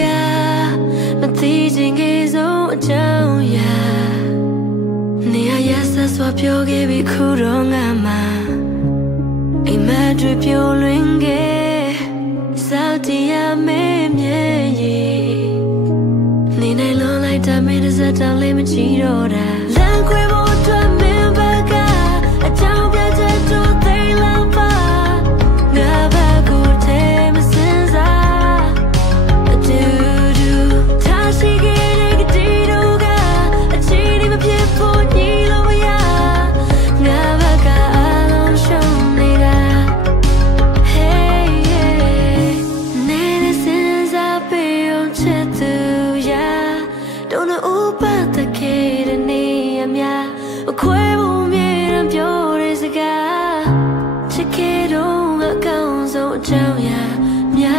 ကားမသိချင်ခဲ့ဆုံးအကြောင်းအရာနေရရဆက်စွာပြောခဲ့ပြီးခုတော့ငါမှာအိမ်မက်တွေပြိုလွင်ခဲ့စောက်တရားမဲမြဲရဲ့နေနိုင်လွန်လိုက်တာမင်းတစ်စက်တောင်လေးမကြည့်တော့တာလမ်းခွေဖို့အတွက်မင်းဘက်ကအကြောင်းပြချက်တို့သိလောက်ပါငါဘက်ကိုထဲမစင်စားအတူတူထားရှိခဲ့တဲ့ကတိတို့ကအချီးမဖြစ်ဖို့ညီလို့မရငါဘက်ကအလုံးရှုံးနေတာ Heyနေစင်စားပေးအောင်ချက်သူရdon't know about the kid and me I'm ya a quavo me and pure is a guy check it on account so down ya mya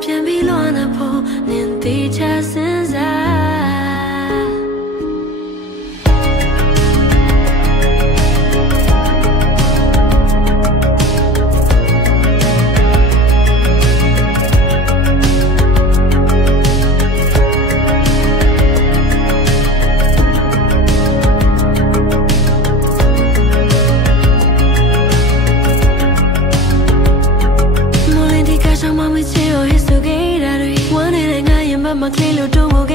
pian bi lo na pho nin ti cha sin sa Mama clean lo do